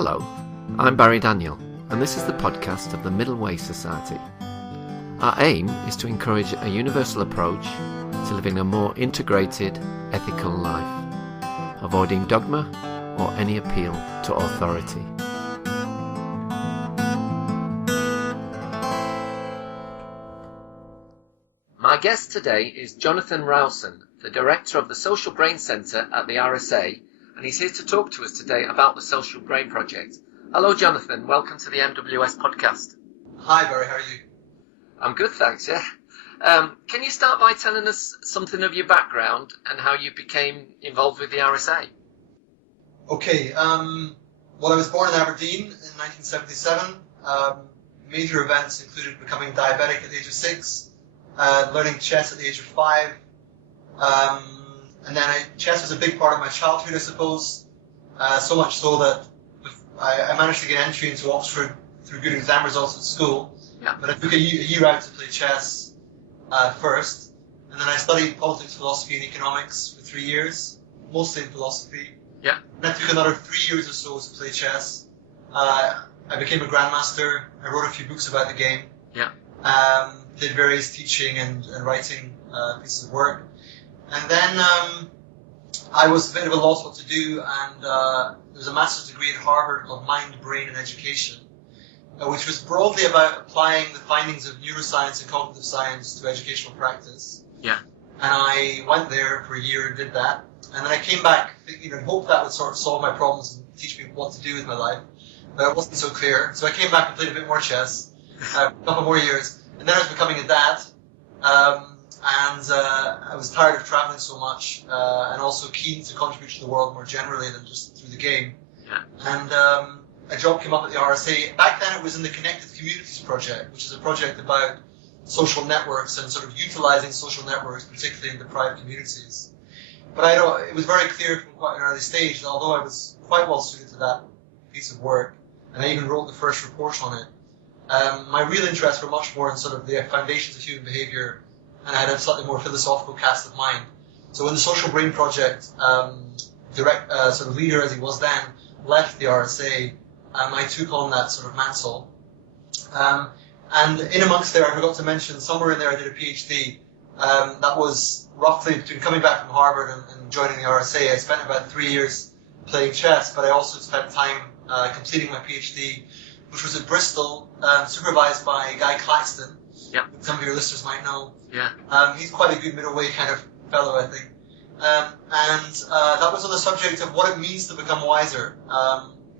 Hello, I'm Barry Daniel, and this is the podcast of the Middle Way Society. Our aim is to encourage a universal approach to living a more integrated, ethical life, avoiding dogma or any appeal to authority. My guest today is Jonathan Rowson, the Director of the Social Brain Centre at the RSA, and he's here to talk to us today about the Social Brain Project. Hello, Jonathan. Welcome to the MWS podcast. Hi, Barry. How are you? I'm good, thanks, yeah. Can you start by telling us something of your background and how you became involved with the RSA? Okay. Well, I was born in Aberdeen in 1977. Major events included becoming diabetic at the age of 6, learning chess at the age of 5, and then chess was a big part of my childhood, I suppose, so much so that I managed to get entry into Oxford through good exam results at school. Yeah. But I took a year out to play chess first, and then I studied politics, philosophy, and economics for 3 years, mostly in philosophy. Yeah. And I took another 3 years or so to play chess. I became a Grandmaster. I wrote a few books about the game. Yeah. Did various teaching and writing pieces of work. And then I was a bit of a loss what to do, and there was a master's degree at Harvard called Mind, Brain and Education, which was broadly about applying the findings of neuroscience and cognitive science to educational practice. Yeah. And I went there for a year and did that. And then I came back, and hoped that would sort of solve my problems and teach me what to do with my life. But it wasn't so clear. So I came back and played a bit more chess, a couple more years. And then I was becoming a dad. And I was tired of traveling so much, and also keen to contribute to the world more generally than just through the game. Yeah. And a job came up at the RSA. Back then it was in the Connected Communities Project, which is a project about social networks and sort of utilizing social networks, particularly in deprived communities. But it was very clear from quite an early stage that although I was quite well suited to that piece of work, and I even wrote the first report on it, my real interests were much more in sort of the foundations of human behavior, and I had a slightly more philosophical cast of mind. So when the Social Brain Project sort of leader, as he was then, left the RSA, I took on that sort of mantle. And in amongst there, I forgot to mention, somewhere in there I did a PhD. That was roughly between coming back from Harvard and joining the RSA. I spent about 3 years playing chess, but I also spent time completing my PhD, which was at Bristol, supervised by Guy Claxton. Yeah. Some of your listeners might know. Yeah. He's quite a good middle way kind of fellow, I think. And that was on the subject of what it means to become wiser.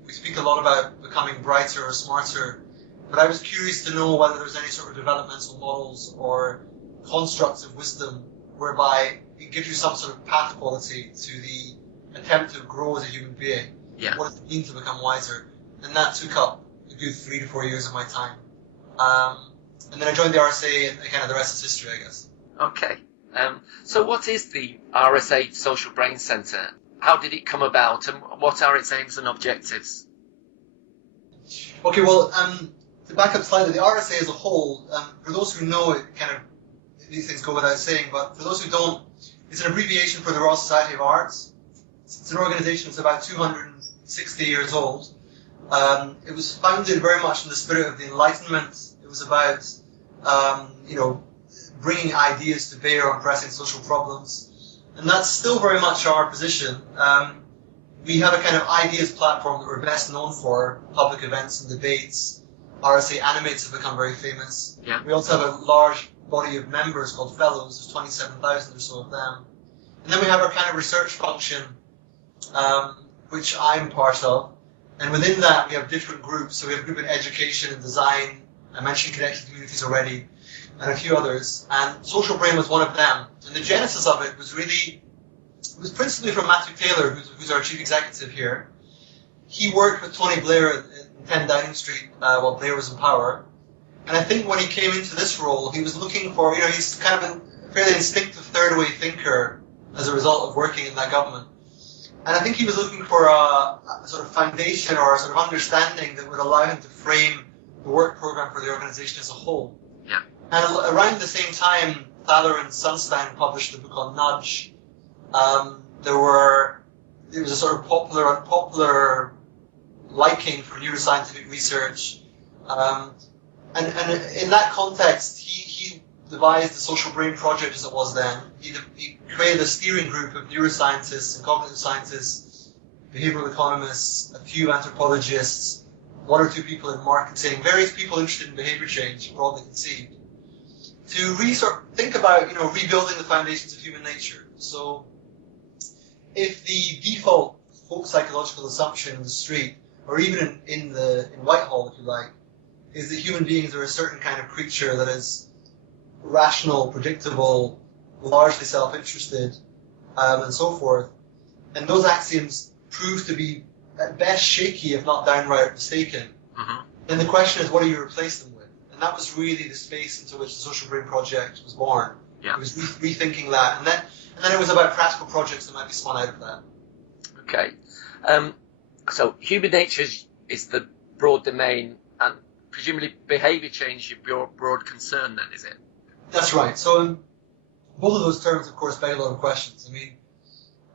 We speak a lot about becoming brighter or smarter, but I was curious to know whether there's any sort of developmental models or constructs of wisdom whereby it gives you some sort of path quality to the attempt to grow as a human being. Yeah. What does it mean to become wiser? And that took up a good 3 to 4 years of my time. And then I joined the RSA, and kind of the rest is history, I guess. Okay. So what is the RSA Social Brain Centre? How did it come about, and what are its aims and objectives? Okay, well, to back up slightly, the RSA as a whole, for those who know it, kind of, these things go without saying, but for those who don't, it's an abbreviation for the Royal Society of Arts. It's an organisation that's about 260 years old. It was founded very much in the spirit of the Enlightenment. It was about, bringing ideas to bear on pressing social problems. And that's still very much our position. We have a kind of ideas platform that we're best known for, public events and debates. RSA Animates have become very famous. Yeah. We also have a large body of members called fellows. There's 27,000 or so of them. And then we have our kind of research function, which I'm part of. And within that, we have different groups. So we have a group in education and design. I mentioned Connected Communities already, and a few others. And Social Brain was one of them. And the genesis of it was principally from Matthew Taylor, who's our chief executive here. He worked with Tony Blair in 10 Downing Street while Blair was in power. And I think when he came into this role, he was looking for, he's kind of a fairly instinctive third-way thinker as a result of working in that government. And I think he was looking for a sort of foundation or a sort of understanding that would allow him to frame the work program for the organization as a whole. Yeah. And around the same time, Thaler and Sunstein published a book on Nudge. It was a sort of popular liking for neuroscientific research. And in that context, he devised the Social Brain Project as it was then. He created a steering group of neuroscientists and cognitive scientists, behavioral economists, a few anthropologists, one or two people in marketing, various people interested in behavior change, broadly conceived, to think about, rebuilding the foundations of human nature. So if the default folk psychological assumption in the street, or even in Whitehall, if you like, is that human beings are a certain kind of creature that is rational, predictable, largely self-interested, and so forth, and those axioms prove to be at best shaky, if not downright mistaken, then the question is, what do you replace them with? And that was really the space into which the Social Brain Project was born. Yeah. It was rethinking that, and then it was about practical projects that might be spun out of that. Okay. So human nature is the broad domain, and presumably behaviour change your broad concern then, is it? That's right. So both of those terms, of course, beg a lot of questions. I mean,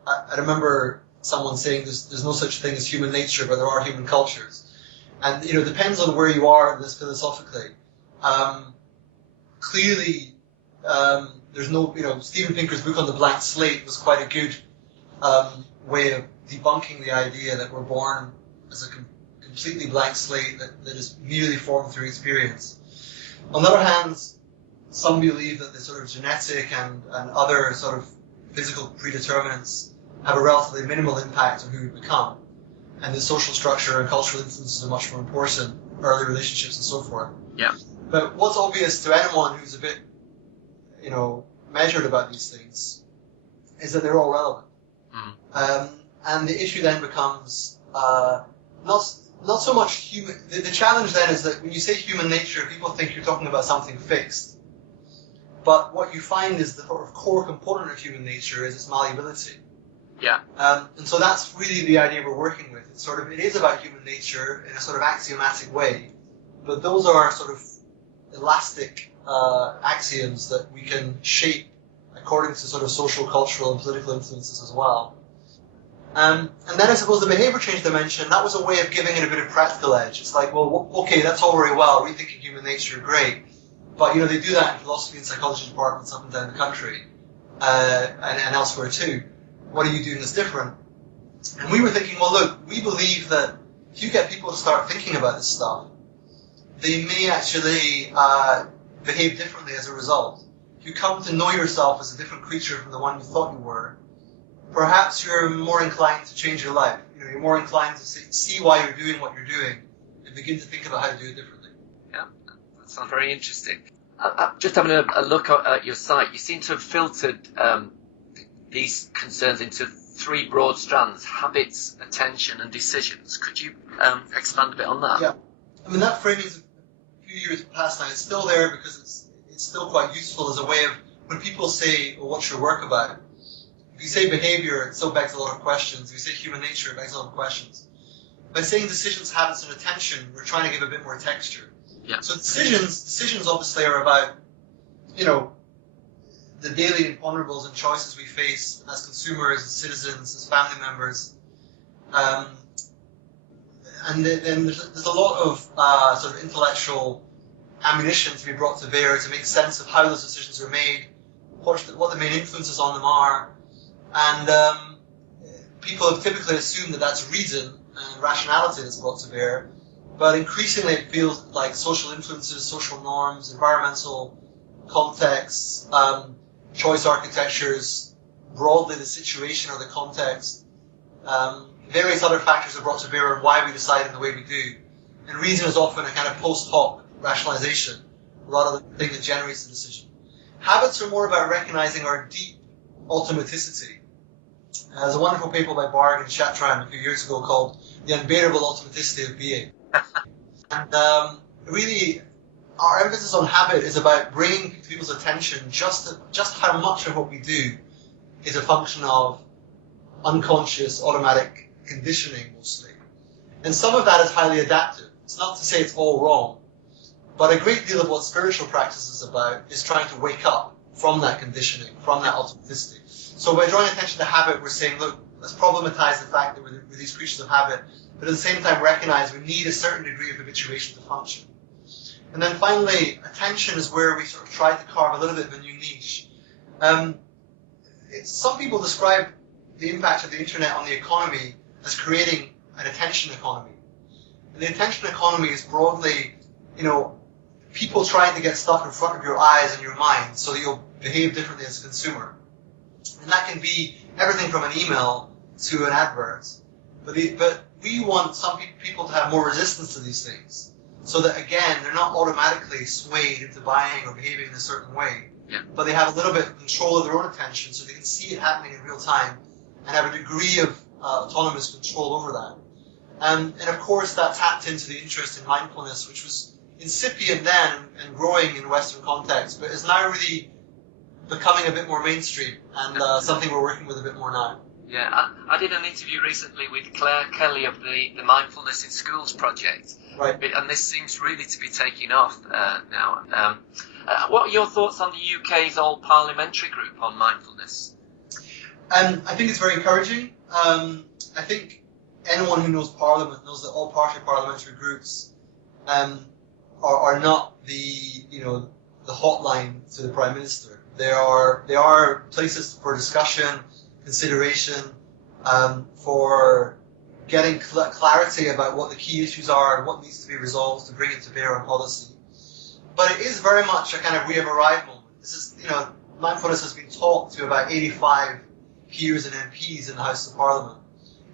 I remember someone saying there's no such thing as human nature, but there are human cultures. And, it depends on where you are in this philosophically. Clearly, there's no, Steven Pinker's book on the blank slate was quite a good way of debunking the idea that we're born as a completely blank slate that is merely formed through experience. On the other hand, some believe that the sort of genetic and other sort of physical predeterminants have a relatively minimal impact on who we become, and the social structure and cultural influences are much more important, early relationships and so forth. Yeah. But what's obvious to anyone who's a bit, measured about these things is that they're all relevant. And the issue then becomes not so much human. The challenge then is that when you say human nature, people think you're talking about something fixed. But what you find is the sort of core component of human nature is its malleability. Yeah. And so that's really the idea we're working with. It is about human nature in a sort of axiomatic way, but those are sort of elastic axioms that we can shape according to sort of social, cultural, and political influences as well. And then I suppose the behavior change dimension, that was a way of giving it a bit of practical edge. It's like, well, okay, that's all very well, rethinking human nature, great. But, they do that in philosophy and psychology departments up and down the country, and elsewhere too. What are you doing that's different? And we were thinking, well, look, we believe that if you get people to start thinking about this stuff, they may actually behave differently as a result. If you come to know yourself as a different creature from the one you thought you were, perhaps you're more inclined to change your life. You're more inclined to see why you're doing what you're doing and begin to think about how to do it differently. Yeah, that sounds very interesting. Just having a look at your site, you seem to have filtered these concerns into three broad strands: habits, attention, and decisions. Could you expand a bit on that? Yeah. I mean, that framing is a few years past now. It's still there because it's still quite useful as a way of, when people say, well, what's your work about? If you say behavior, it still begs a lot of questions. If you say human nature, it begs a lot of questions. By saying decisions, habits, and attention, we're trying to give a bit more texture. Yeah. So decisions obviously are about, the daily imponderables and choices we face as consumers, as citizens, as family members. And then there's a lot of sort of intellectual ammunition to be brought to bear to make sense of how those decisions are made, what the main influences on them are. And people have typically assumed that that's reason and rationality that's brought to bear. But increasingly it feels like social influences, social norms, environmental contexts, choice architectures, broadly the situation or the context, various other factors are brought to bear on why we decide in the way we do. And reason is often a kind of post hoc rationalization rather than the thing that generates the decision. Habits are more about recognizing our deep automaticity. There's a wonderful paper by Barg and Chatran a few years ago called The Unbearable Automaticity of Being. And really, our emphasis on habit is about bringing to people's attention just how much of what we do is a function of unconscious, automatic conditioning mostly. And some of that is highly adaptive. It's not to say it's all wrong, but a great deal of what spiritual practice is about is trying to wake up from that conditioning, from that automaticity. So by drawing attention to habit, we're saying, look, let's problematize the fact that we're these creatures of habit, but but at the same time recognize we need a certain degree of habituation to function. And then finally, attention is where we sort of try to carve a little bit of a new niche. Some people describe the impact of the internet on the economy as creating an attention economy. And the attention economy is broadly, people trying to get stuff in front of your eyes and your mind so that you'll behave differently as a consumer. And that can be everything from an email to an advert. But we want some people to have more resistance to these things, so that, again, they're not automatically swayed into buying or behaving in a certain way. Yeah. But they have a little bit of control of their own attention, so they can see it happening in real time and have a degree of autonomous control over that. And of course, that tapped into the interest in mindfulness, which was incipient then and growing in Western context, but is now really becoming a bit more mainstream and something we're working with a bit more now. Yeah, I did an interview recently with Claire Kelly of the Mindfulness in Schools project. Right. And this seems really to be taking off now. What are your thoughts on the UK's all-parliamentary group on mindfulness? I think it's very encouraging. I think anyone who knows Parliament knows that all-party parliamentary groups are not the hotline to the Prime Minister. They are places for discussion, consideration, for getting clarity about what the key issues are and what needs to be resolved to bring it to bear on policy. But it is very much a kind of we have arrived moment. This is, mindfulness has been taught to about 85 peers and MPs in the House of Parliament.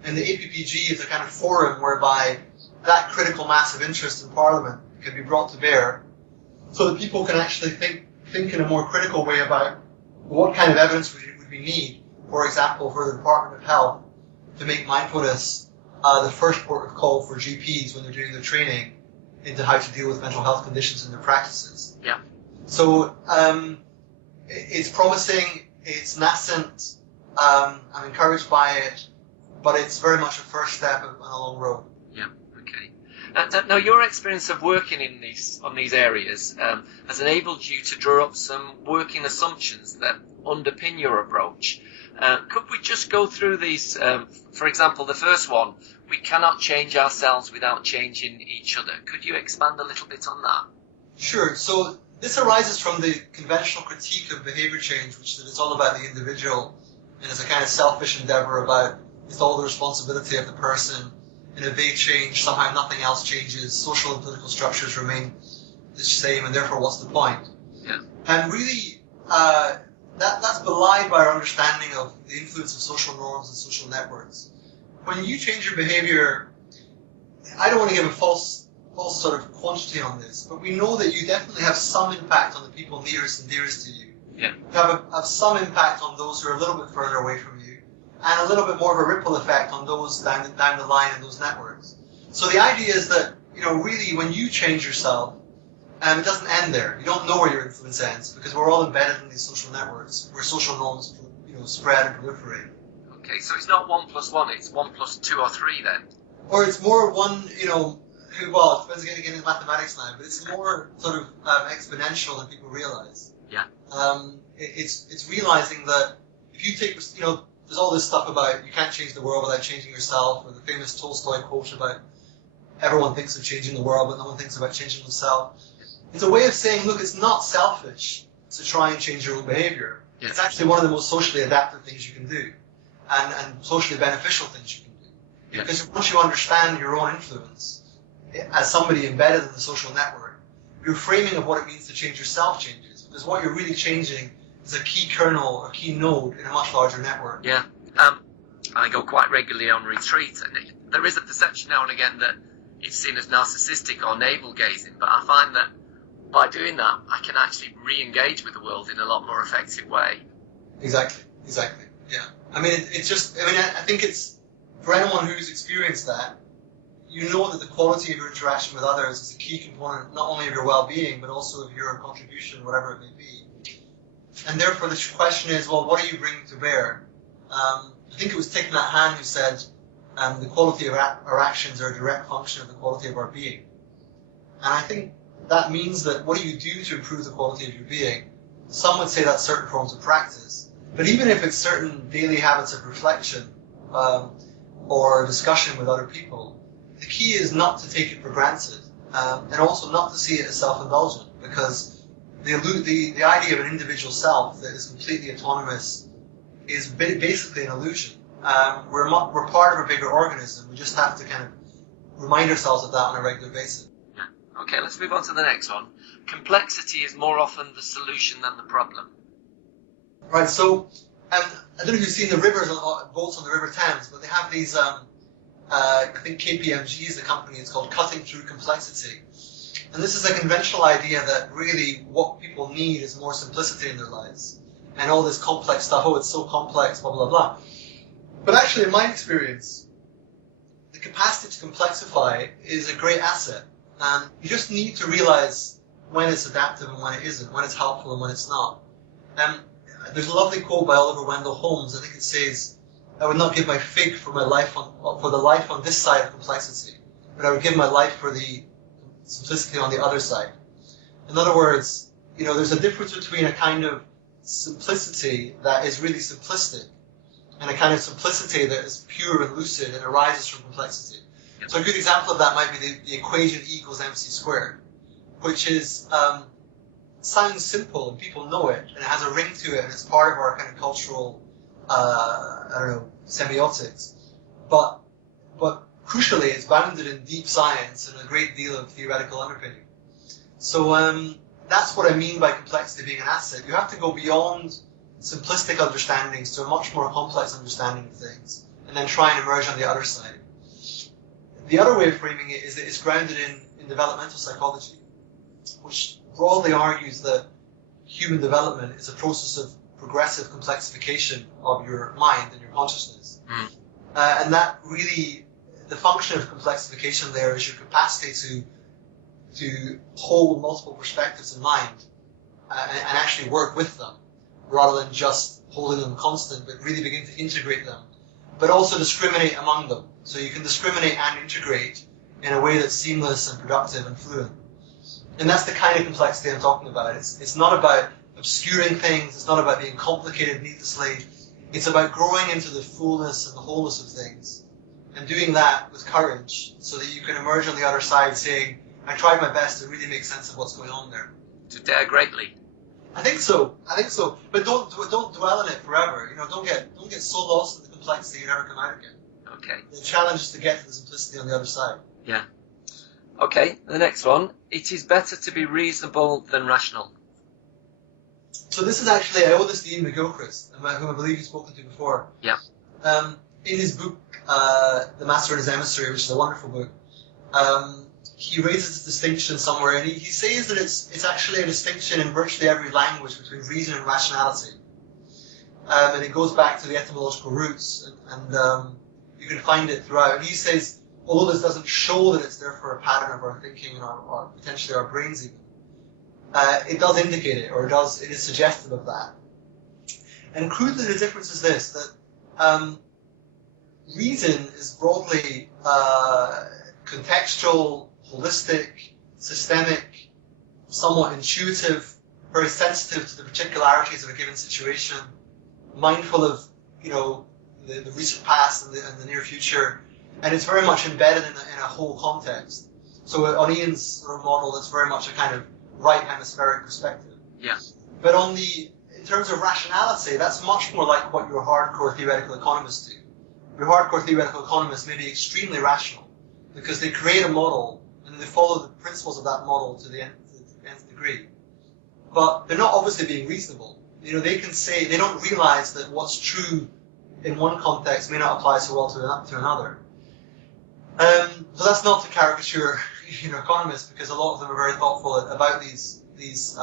And the APPG is a kind of forum whereby that critical mass of interest in Parliament can be brought to bear so that people can actually think in a more critical way about what kind of evidence would we need, for example, for the Department of Health to make mindfulness the first port of call for GPs when they're doing their training into how to deal with mental health conditions in their practices. Yeah. So it's promising, it's nascent, I'm encouraged by it, but it's very much a first step on a long road. Yeah, okay. Now, your experience of working on these areas has enabled you to draw up some working assumptions that underpin your approach. Could we just go through these? For example, the first one, we cannot change ourselves without changing each other. Could you expand a little bit on that? Sure. So this arises from the conventional critique of behavior change, which is that it's all about the individual and it's a kind of selfish endeavor about it's all the responsibility of the person, and if they change, somehow nothing else changes, social and political structures remain the same, and therefore what's the point? Yeah. And really, that's belied by our understanding of the influence of social norms and social networks. When you change your behavior, I don't want to give a false sort of quantity on this, but we know that you definitely have some impact on the people nearest and dearest to you. Yeah. You have some impact on those who are a little bit further away from you, and a little bit more of a ripple effect on those down the line in those networks. So the idea is that, really when you change yourself, it doesn't end there. You don't know where your influence ends because we're all embedded in these social networks where social norms, spread and proliferate. Okay, so it's not 1 + 1, it's 1 + 2 or 3 then? Or it's more one, well, it depends again in mathematics now, but it's more sort of exponential than people realize. Yeah. It's realizing that if you take, there's all this stuff about you can't change the world without changing yourself, or the famous Tolstoy quote about everyone thinks of changing the world, but no one thinks about changing themselves. It's a way of saying, look, it's not selfish to try and change your own behavior. Yeah. It's actually one of the most socially adaptive things you can do, and socially beneficial things you can do. Yeah. Because once you understand your own influence as somebody embedded in the social network, your framing of what it means to change yourself changes. Because what you're really changing is a key kernel or key node in a much larger network. Yeah. I go quite regularly on retreat, and there is a perception now and again that it's seen as narcissistic or navel-gazing, but I find that by doing that, I can actually re-engage with the world in a lot more effective way. Exactly. Yeah. I think it's, for anyone who's experienced that, you know that the quality of your interaction with others is a key component, not only of your well-being, but also of your contribution, whatever it may be. And therefore the question is, well, what are you bringing to bear? I think it was Thich Nhat Hanh who said, the quality of our actions are a direct function of the quality of our being. And I think that means that what do you do to improve the quality of your being? Some would say that's certain forms of practice. But even if it's certain daily habits of reflection or discussion with other people, the key is not to take it for granted, and also not to see it as self-indulgent, because the idea of an individual self that is completely autonomous is basically an illusion. We're part of a bigger organism. We just have to kind of remind ourselves of that on a regular basis. Yeah. Okay, let's move on to the next one. Complexity is more often the solution than the problem. Right, so I don't know if you've seen the boats on the River Thames, but they have these, I think KPMG is the company, it's called Cutting Through Complexity. And this is a conventional idea that really what people need is more simplicity in their lives. And all this complex stuff, oh, it's so complex, blah, blah, blah. But actually, in my experience, the capacity to complexify is a great asset. You just need to realize when it's adaptive and when it isn't, when it's helpful and when it's not. There's a lovely quote by Oliver Wendell Holmes. I think it says, "I would not give my fig for the life on this side of complexity, but I would give my life for the simplicity on the other side." In other words, there's a difference between a kind of simplicity that is really simplistic and a kind of simplicity that is pure and lucid and arises from complexity. So a good example of that might be the equation E equals mc squared, which is sounds simple and people know it and it has a ring to it and it's part of our kind of cultural semiotics, but crucially it's bounded in deep science and a great deal of theoretical underpinning. So that's what I mean by complexity being an asset. You have to go beyond simplistic understandings to a much more complex understanding of things and then try and emerge on the other side. The other way of framing it is that it's grounded in developmental psychology, which broadly argues that human development is a process of progressive complexification of your mind and your consciousness. And that really, the function of complexification there is your capacity to hold multiple perspectives in mind and actually work with them, rather than just holding them constant, but really begin to integrate them, but also discriminate among them. So you can discriminate and integrate in a way that's seamless and productive and fluent. And that's the kind of complexity I'm talking about. It's not about obscuring things. It's not about being complicated needlessly. It's about growing into the fullness and the wholeness of things and doing that with courage so that you can emerge on the other side saying, I tried my best to really make sense of what's going on there. To dare greatly. I think so. But don't dwell in it forever. Don't get so lost in the complexity you never come out again. Okay. The challenge is to get to the simplicity on the other side. Yeah. Okay, the next one. It is better to be reasonable than rational. So this is actually, I owe this to Ian McGilchrist, whom I believe you've spoken to before. Yeah. In his book, The Master and His Emissary, which is a wonderful book, he raises this distinction somewhere, and he says that it's actually a distinction in virtually every language between reason and rationality. And it goes back to the etymological roots, and you can find it throughout. And he says, although this doesn't show that it's therefore a pattern of our thinking and our potentially our brains even, it does indicate it, or it is suggestive of that. And crudely, the difference is this, that reason is broadly contextual, holistic, systemic, somewhat intuitive, very sensitive to the particularities of a given situation, mindful of, the recent past and the near future, and it's very much embedded in a whole context. So on Ian's sort of model, it's very much a kind of right hemispheric perspective. Yeah. But in terms of rationality, that's much more like what your hardcore theoretical economists do. Your hardcore theoretical economists may be extremely rational because they create a model and they follow the principles of that model to the nth degree. But they're not obviously being reasonable. They can say, they don't realize that what's true in one context may not apply so well to another. So that's not to caricature economists, because a lot of them are very thoughtful about these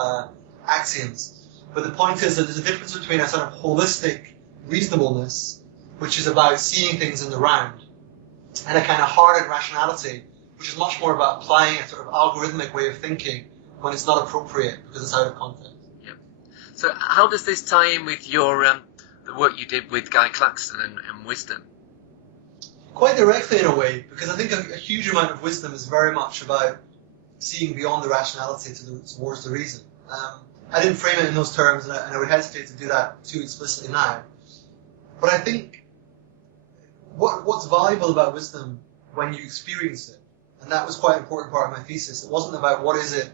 axioms. But the point is that there's a difference between a sort of holistic reasonableness, which is about seeing things in the round, and a kind of hardened rationality, which is much more about applying a sort of algorithmic way of thinking when it's not appropriate because it's out of context. Yep. So how does this tie in with your the work you did with Guy Claxton and wisdom? Quite directly in a way, because I think a huge amount of wisdom is very much about seeing beyond the rationality towards the reason. I didn't frame it in those terms, and I would hesitate to do that too explicitly now. But I think what's valuable about wisdom when you experience it. And that was quite an important part of my thesis. It wasn't about what is it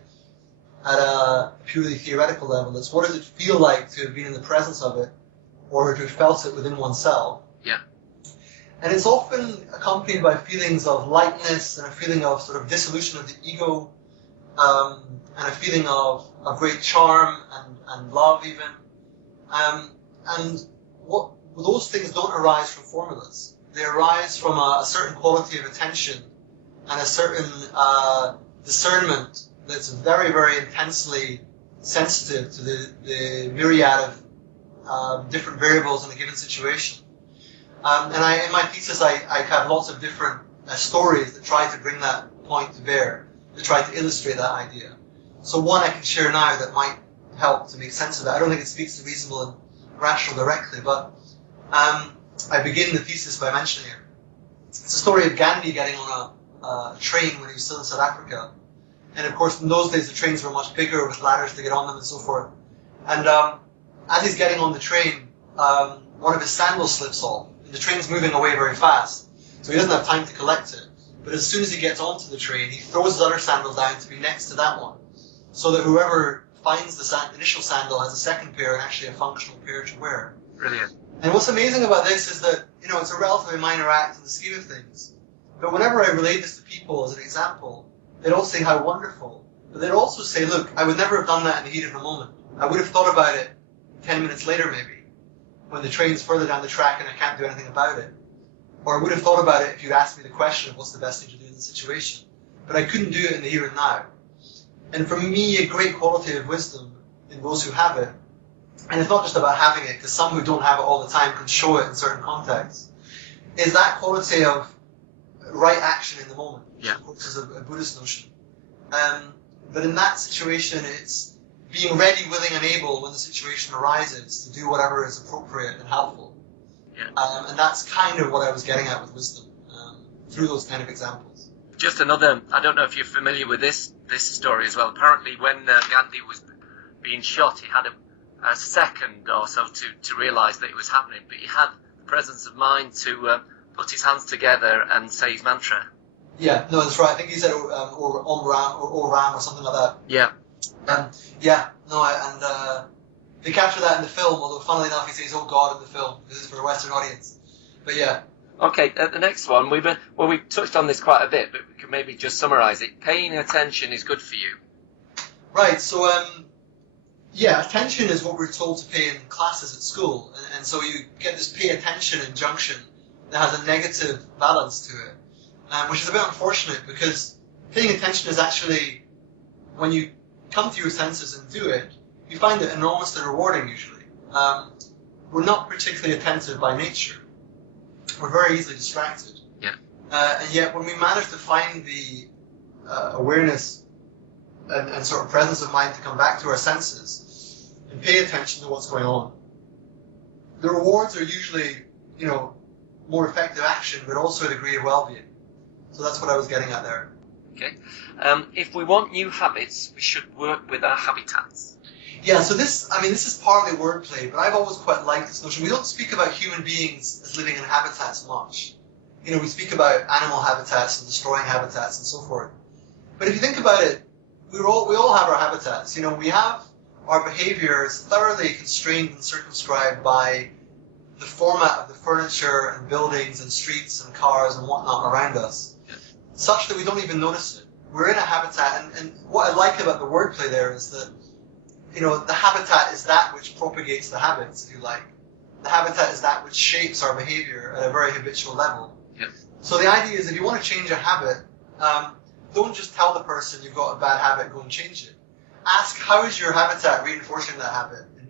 at a purely theoretical level. It's what does it feel like to have been in the presence of it or to have felt it within oneself. Yeah. And it's often accompanied by feelings of lightness and a feeling of sort of dissolution of the ego, and a feeling of great charm and love even. And those things don't arise from formulas. They arise from a certain quality of attention and a certain discernment that's very, very intensely sensitive to the myriad of different variables in a given situation. And in my thesis, I have lots of different stories that try to bring that point to bear, to try to illustrate that idea. So one I can share now that might help to make sense of it. I don't think it speaks to reasonable and rational directly, but I begin the thesis by mentioning it. It's a story of Gandhi getting on a train when he was still in South Africa. And of course, in those days, the trains were much bigger with ladders to get on them and so forth. And as he's getting on the train, one of his sandals slips off. The train's moving away very fast, so he doesn't have time to collect it. But as soon as he gets onto the train, he throws his other sandal down to be next to that one, so that whoever finds the initial sandal has a second pair and actually a functional pair to wear. Brilliant. And what's amazing about this is that, it's a relatively minor act in the scheme of things. But whenever I relate this to people as an example, they'd all say how wonderful. But they'd also say, look, I would never have done that in the heat of the moment. I would have thought about it 10 minutes later maybe, when the train's further down the track and I can't do anything about it. Or I would have thought about it if you'd asked me the question of what's the best thing to do in the situation. But I couldn't do it in the here and now. And for me, a great quality of wisdom in those who have it, and it's not just about having it, because some who don't have it all the time can show it in certain contexts, is that quality of right action in the moment, which of course is a Buddhist notion. But in that situation, it's being ready, willing, and able when the situation arises to do whatever is appropriate and helpful. Yeah. And that's kind of what I was getting at with wisdom through those kind of examples. Just another, I don't know if you're familiar with this story as well. Apparently when Gandhi was being shot, he had a second or so to realise that it was happening, but he had the presence of mind to put his hands together and say his mantra. Yeah, no, that's right. I think he said or Om Ram or Ram or something like that. Yeah. They capture that in the film, although funnily enough he says, oh God, in the film. This is for a Western audience. But yeah. Okay, the next one, we've touched on this quite a bit, but we can maybe just summarise it. Paying attention is good for you. Right, so, attention is what we're told to pay in classes at school. And so you get this pay attention injunction that has a negative balance to it, which is a bit unfortunate because paying attention is actually, when you come to your senses and do it, you find it enormously rewarding usually. We're not particularly attentive by nature. We're very easily distracted. Yeah. And yet when we manage to find the awareness and sort of presence of mind to come back to our senses and pay attention to what's going on, the rewards are usually, more effective action, but also a degree of well-being. So that's what I was getting at there. Okay. If we want new habits, we should work with our habitats. Yeah, so this is partly wordplay, but I've always quite liked this notion. We don't speak about human beings as living in habitats much. We speak about animal habitats and destroying habitats and so forth. But if you think about it, we all have our habitats. We have our behaviors thoroughly constrained and circumscribed by the format of the furniture and buildings and streets and cars and whatnot around us, such that we don't even notice it. We're in a habitat, and what I like about the wordplay there is that the habitat is that which propagates the habits, if you like. The habitat is that which shapes our behavior at a very habitual level. Yeah. So the idea is if you want to change a habit, don't just tell the person you've got a bad habit, go and change it. Ask, how is your habitat reinforcing that habit and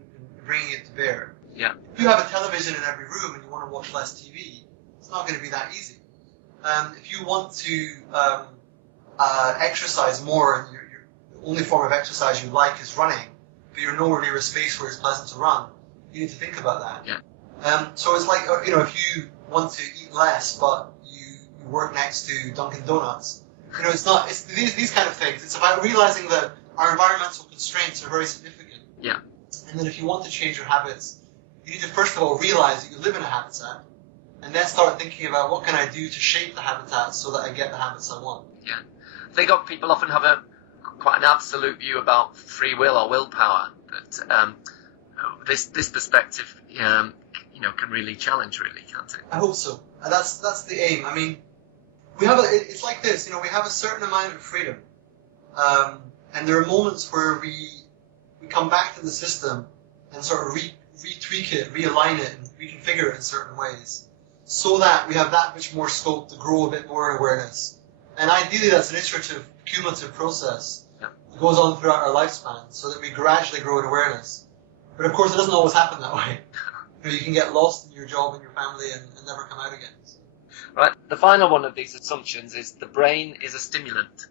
bringing it to bear? Yeah. If you have a television in every room and you want to watch less TV, it's not going to be that easy. If you want to exercise more, and the only form of exercise you like is running, but you're nowhere near a space where it's pleasant to run, you need to think about that. Yeah. So it's like, if you want to eat less, but you work next to Dunkin' Donuts, it's these kind of things. It's about realizing that our environmental constraints are very significant. Yeah. And that if you want to change your habits, you need to first of all realize that you live in a habitat, and then start thinking about what can I do to shape the habitat so that I get the habits I want. Yeah. I think people often have quite an absolute view about free will or willpower, but this perspective, can really challenge, can't it? I hope so. And that's the aim. I mean, it's like this, we have a certain amount of freedom. And there are moments where we come back to the system and sort of retweak it, realign it, and reconfigure it in certain ways, so that we have that much more scope to grow a bit more in awareness. And ideally, that's an iterative, cumulative process that goes on throughout our lifespan, so that we gradually grow in awareness. But of course, it doesn't always happen that way. You can get lost in your job and your family and never come out again. Right. The final one of these assumptions is the brain is a stimulant.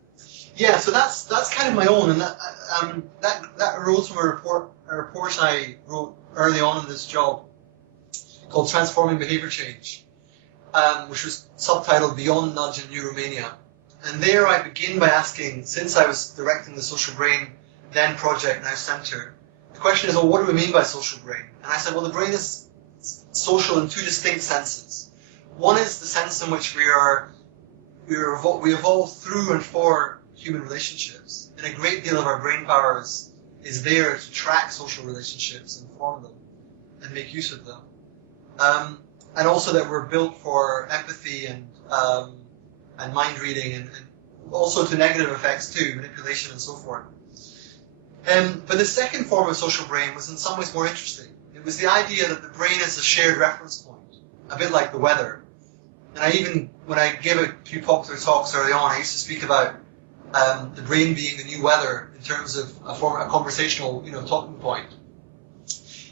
Yeah, so that's kind of my own, and that arose from a report I wrote early on in this job called Transforming Behavior Change, which was subtitled Beyond Nudge and Neuromania. And there I begin by asking, since I was directing the Social Brain then project, now Center, the question is, well, what do we mean by social brain? And I said, well, the brain is social in two distinct senses. One is the sense in which we evolve through and for human relationships, and a great deal of our brain power is there to track social relationships and form them and make use of them. And also that we're built for empathy and mind reading and also to negative effects too, manipulation and so forth. But the second form of social brain was in some ways more interesting. It was the idea that the brain is a shared reference point, a bit like the weather. And when I gave a few popular talks early on, I used to speak about the brain being the new weather in terms of a conversational, talking point.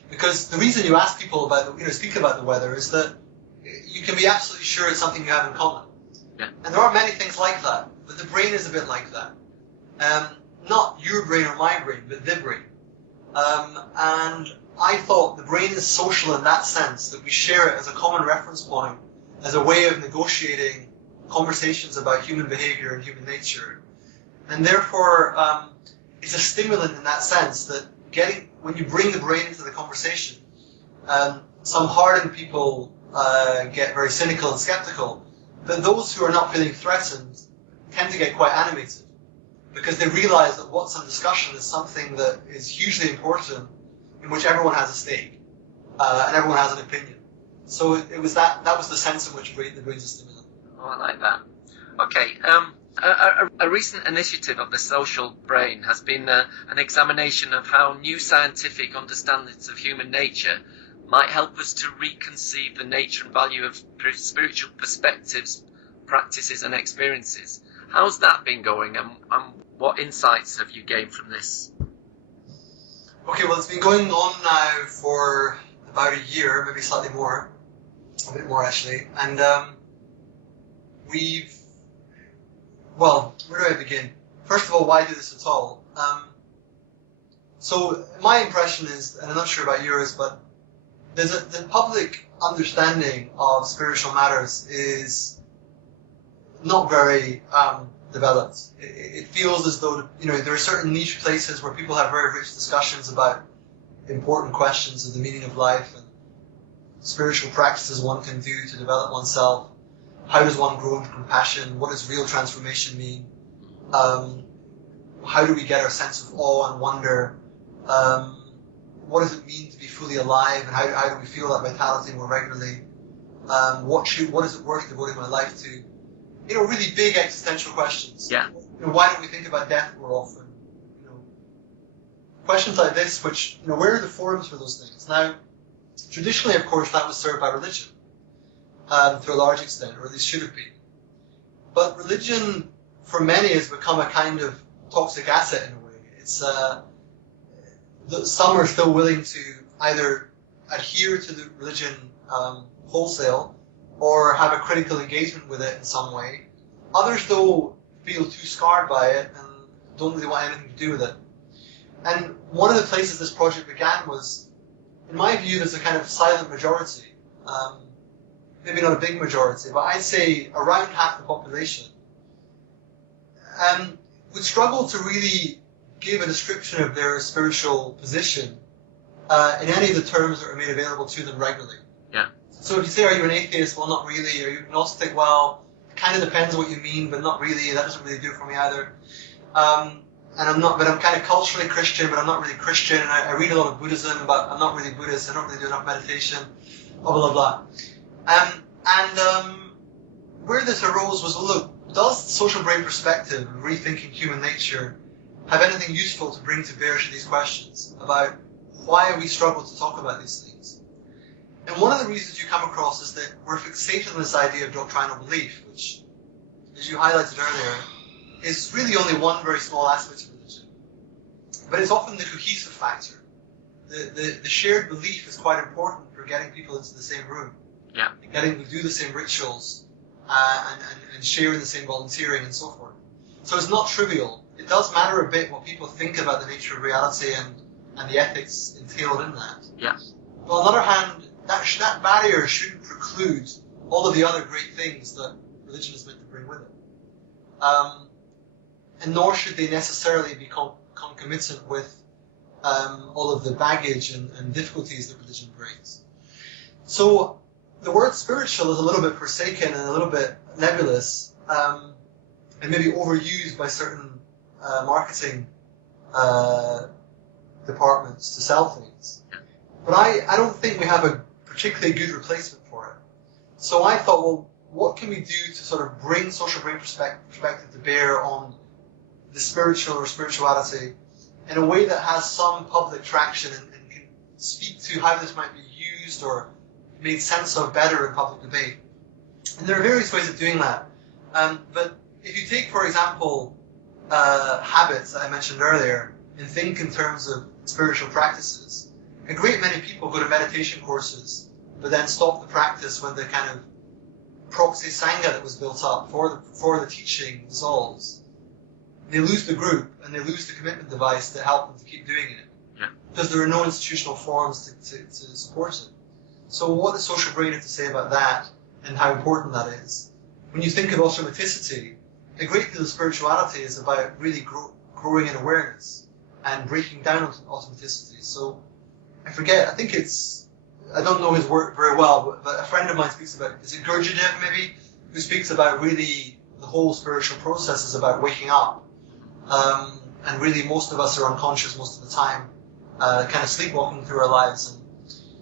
Because the reason you ask people speak about the weather is that you can be absolutely sure it's something you have in common. Yeah. And there are many things like that, but the brain is a bit like that. Not your brain or my brain, but the brain. And I thought the brain is social in that sense, that we share it as a common reference point, as a way of negotiating conversations about human behavior and human nature. And therefore, it's a stimulant in that sense that when you bring the brain into the conversation, some hardened people get very cynical and skeptical, but those who are not feeling threatened tend to get quite animated, because they realize that what's in discussion is something that is hugely important, in which everyone has a stake, and everyone has an opinion. So it was that was the sense in which the brain's a stimulant. Oh, I like that. Okay, a recent initiative of the social brain has been an examination of how new scientific understandings of human nature might help us to reconceive the nature and value of spiritual perspectives, practices and experiences. How's that been going, and what insights have you gained from this? Okay, well, it's been going on now for about a year, maybe slightly more, a bit more actually, and where do I begin? First of all, why do this at all? So my impression is, and I'm not sure about yours, but the public understanding of spiritual matters is not very developed. It feels as though there are certain niche places where people have very rich discussions about important questions of the meaning of life and spiritual practices one can do to develop oneself. How does one grow into compassion? What does real transformation mean? How do we get our sense of awe and wonder? What does it mean to be fully alive, and how do we feel that vitality more regularly? What is it worth devoting my life to? Really big existential questions. Yeah. Why don't we think about death more often? Questions like this, which, where are the forums for those things? Now, traditionally, of course, that was served by religion, to a large extent, or at least should have been. But religion, for many, has become a kind of toxic asset in a way. It's some are still willing to either adhere to the religion wholesale, or have a critical engagement with it in some way. Others, though, feel too scarred by it and don't really want anything to do with it. And one of the places this project began was, in my view, there's a kind of silent majority, maybe not a big majority, but I'd say around half the population, would struggle to really give a description of their spiritual position in any of the terms that are made available to them regularly. Yeah. So if you say, are you an atheist? Well, not really. Are you agnostic? Well, it kind of depends what you mean, but not really. That doesn't really do it for me either. And I'm kind of culturally Christian, but I'm not really Christian. And I read a lot of Buddhism, but I'm not really Buddhist. I don't really do enough meditation. Blah, blah, blah. Where this arose was, look, does the social brain perspective of rethinking human nature have anything useful to bring to bear to these questions about why we struggle to talk about these things? And one of the reasons you come across is that we're fixated on this idea of doctrinal belief, which, as you highlighted earlier, is really only one very small aspect of religion. But it's often the cohesive factor. The shared belief is quite important for getting people into the same room. Yeah. Getting to do the same rituals, and share in the same volunteering and so forth. So it's not trivial. It does matter a bit what people think about the nature of reality and the ethics entailed in that. Yeah. But on the other hand, that barrier shouldn't preclude all of the other great things that religion is meant to bring with it. And nor should they necessarily be concomitant with all of the baggage and difficulties that religion brings. So the word spiritual is a little bit forsaken and a little bit nebulous, and maybe overused by certain marketing departments to sell things. But I don't think we have a particularly good replacement for it. So I thought, well, what can we do to sort of bring social brain perspective to bear on the spiritual or spirituality in a way that has some public traction and can speak to how this might be used or made sense of better in public debate. And there are various ways of doing that. But if you take, for example, habits that I mentioned earlier and think in terms of spiritual practices, a great many people go to meditation courses but then stop the practice when the kind of proxy sangha that was built up for the teaching dissolves. They lose the group and they lose the commitment device that helped them to keep doing it. Yeah. Because there are no institutional forms to support it. So what does social brain have to say about that and how important that is? When you think of automaticity, a great deal of spirituality is about really growing in awareness and breaking down automaticity. So I don't know his work very well, but a friend of mine speaks about, is it Gurdjieff maybe, who speaks about really the whole spiritual process is about waking up. And really most of us are unconscious most of the time, kind of sleepwalking through our lives.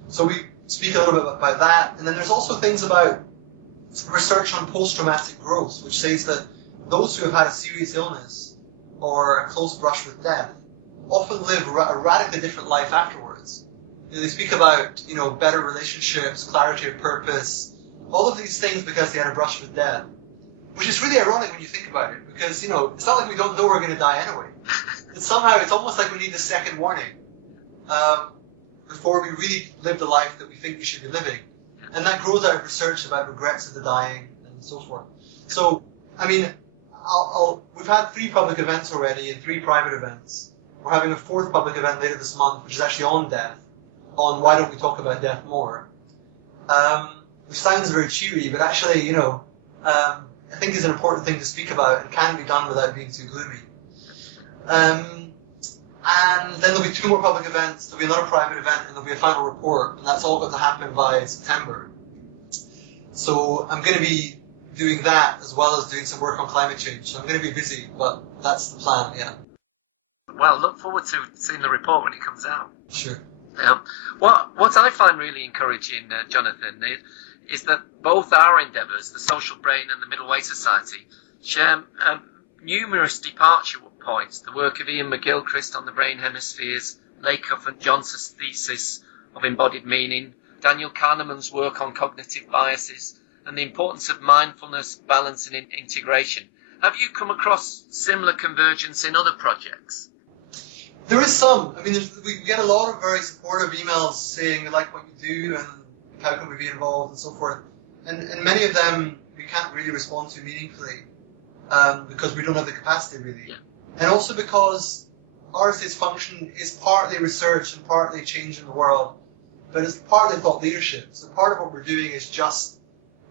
And so we speak a little bit about that. And then there's also things about research on post-traumatic growth, which says that those who have had a serious illness or a close brush with death often live a radically different life afterwards. They speak about, better relationships, clarity of purpose, all of these things because they had a brush with death. Which is really ironic when you think about it, because, it's not like we don't know we're going to die anyway. But somehow it's almost like we need a second warning before we really live the life that we think we should be living. And that grows out of research about regrets of the dying and so forth. So, we've had 3 public events already and 3 private events. We're having a 4th public event later this month, which is actually on death, on why don't we talk about death more. Which sounds very cheery, but actually, I think is an important thing to speak about and can be done without being too gloomy. And then there'll be 2 more public events, there'll be another private event, and there'll be a final report, and that's all got to happen by September. So I'm going to be doing that as well as doing some work on climate change. So I'm going to be busy, but that's the plan, yeah. Well, look forward to seeing the report when it comes out. Sure. What I find really encouraging, Jonathan, is that both our endeavours, the Social Brain and the Middle Way Society, share numerous departure points. The work of Ian McGilchrist on the brain hemispheres, Lakoff and Johnson's thesis of embodied meaning, Daniel Kahneman's work on cognitive biases, and the importance of mindfulness, balance and integration. Have you come across similar convergence in other projects? There is some. We get a lot of very supportive emails saying we like what you do and how can we be involved and so forth. And many of them we can't really respond to meaningfully because we don't have the capacity really. Yeah. And also because RSA's function is partly research and partly change in the world, but it's partly thought leadership. So part of what we're doing is just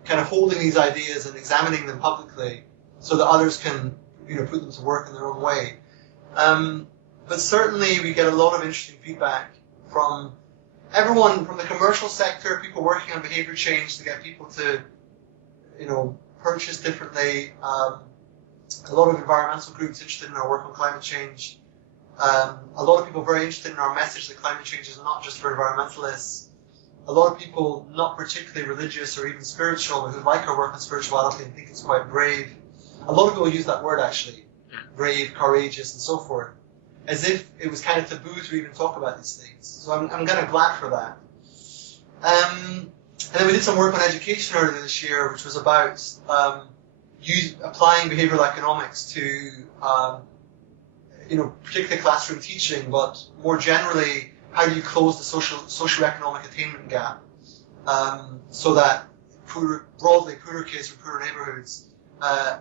kind of holding these ideas and examining them publicly so that others can put them to work in their own way. But certainly we get a lot of interesting feedback from everyone from the commercial sector, people working on behavior change to get people to, purchase differently. A lot of environmental groups interested in our work on climate change. A lot of people very interested in our message that climate change is not just for environmentalists. A lot of people not particularly religious or even spiritual who like our work on spirituality and think it's quite brave. A lot of people use that word actually, brave, courageous, and so forth, as if it was kind of taboo to even talk about these things. So I'm kind of glad for that. And then we did some work on education earlier this year, which was about applying behavioral economics to, particularly classroom teaching, but more generally, how do you close the socioeconomic attainment gap so that broadly poorer kids from poorer neighbourhoods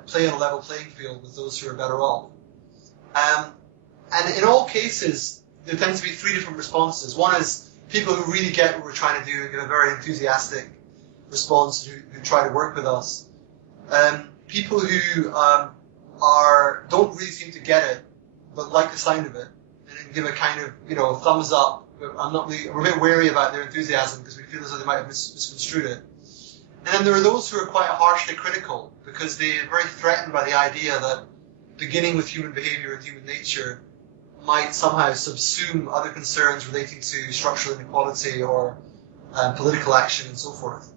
play on a level playing field with those who are better off. And in all cases, there tends to be three different responses. One is people who really get what we're trying to do and give a very enthusiastic response, who try to work with us. People who don't really seem to get it, but like the sound of it, and give a kind of thumbs up. We're a bit wary about their enthusiasm because we feel as though they might have misconstrued it. And then there are those who are quite harshly critical because they are very threatened by the idea that beginning with human behavior and human nature might somehow subsume other concerns relating to structural inequality or political action and so forth.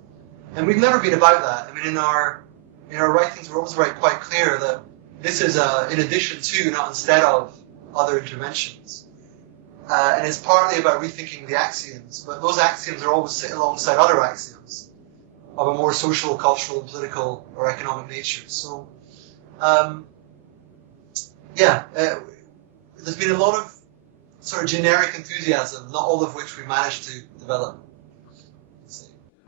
And we've never been about that. I mean, in our writings, we're always quite clear that this is in addition to, not instead of, other interventions. And it's partly about rethinking the axioms, but those axioms are always sit alongside other axioms of a more social, cultural, and political or economic nature. So, there's been a lot of sort of generic enthusiasm, not all of which we managed to develop.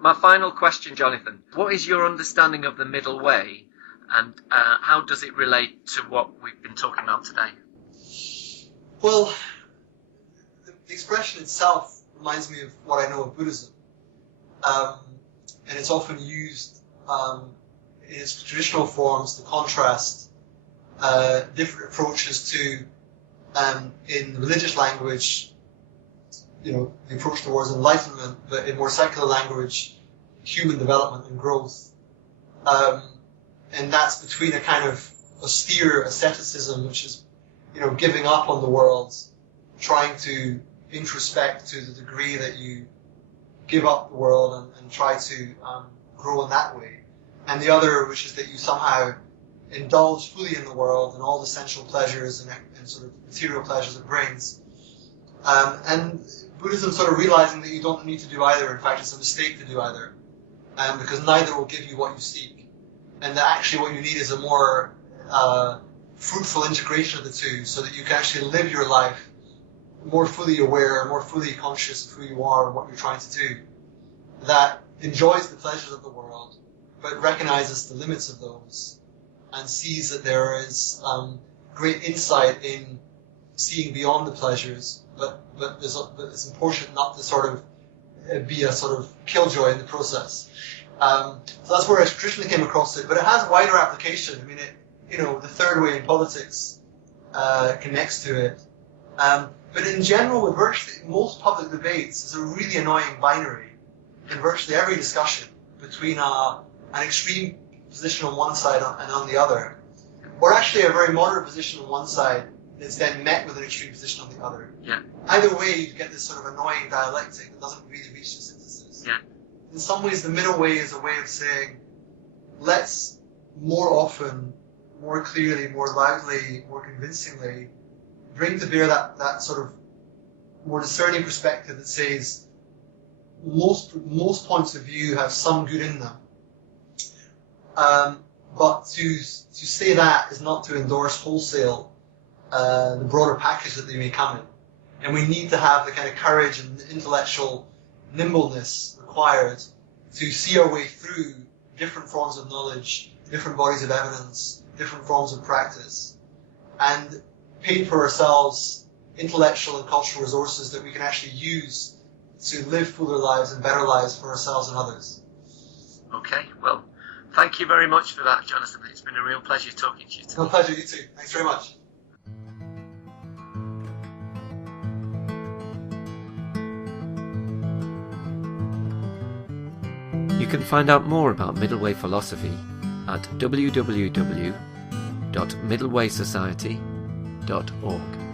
My final question, Jonathan. What is your understanding of the middle way, and how does it relate to what we've been talking about today? Well, the expression itself reminds me of what I know of Buddhism. And it's often used in its traditional forms to contrast different approaches to, in religious language, the approach towards enlightenment, but in more secular language, human development and growth. And that's between a kind of austere asceticism, which is, giving up on the world, trying to introspect to the degree that you give up the world and try to grow in that way. And the other, which is that you somehow indulge fully in the world and all the sensual pleasures and sort of material pleasures it brings. And Buddhism sort of realizing that you don't need to do either. In fact, it's a mistake to do either, because neither will give you what you seek. And that actually what you need is a more fruitful integration of the two, so that you can actually live your life more fully aware, more fully conscious of who you are and what you're trying to do, that enjoys the pleasures of the world, but recognizes the limits of those, and sees that there is great insight in seeing beyond the pleasures, but it's important not to sort of be a sort of killjoy in the process. So that's where I traditionally came across it, but it has wider application. I mean, the third way in politics connects to it. But in general, with virtually most public debates, there's a really annoying binary in virtually every discussion between an extreme position on one side and on the other, or actually a very moderate position on one side that's then met with an extreme position on the other. Yeah. Either way, you get this sort of annoying dialectic that doesn't really reach the synthesis. Yeah. In some ways, the middle way is a way of saying, let's more often, more clearly, more loudly, more convincingly bring to bear that sort of more discerning perspective that says most points of view have some good in them. But to say that is not to endorse wholesale the broader package that they may come in. And we need to have the kind of courage and intellectual nimbleness required to see our way through different forms of knowledge, different bodies of evidence, different forms of practice, and paint for ourselves intellectual and cultural resources that we can actually use to live fuller lives and better lives for ourselves and others. Okay, well, thank you very much for that, Jonathan. It's been a real pleasure talking to you today. My pleasure, you too. Thanks very much. can find out more about middle way philosophy at www.middlewaysociety.org.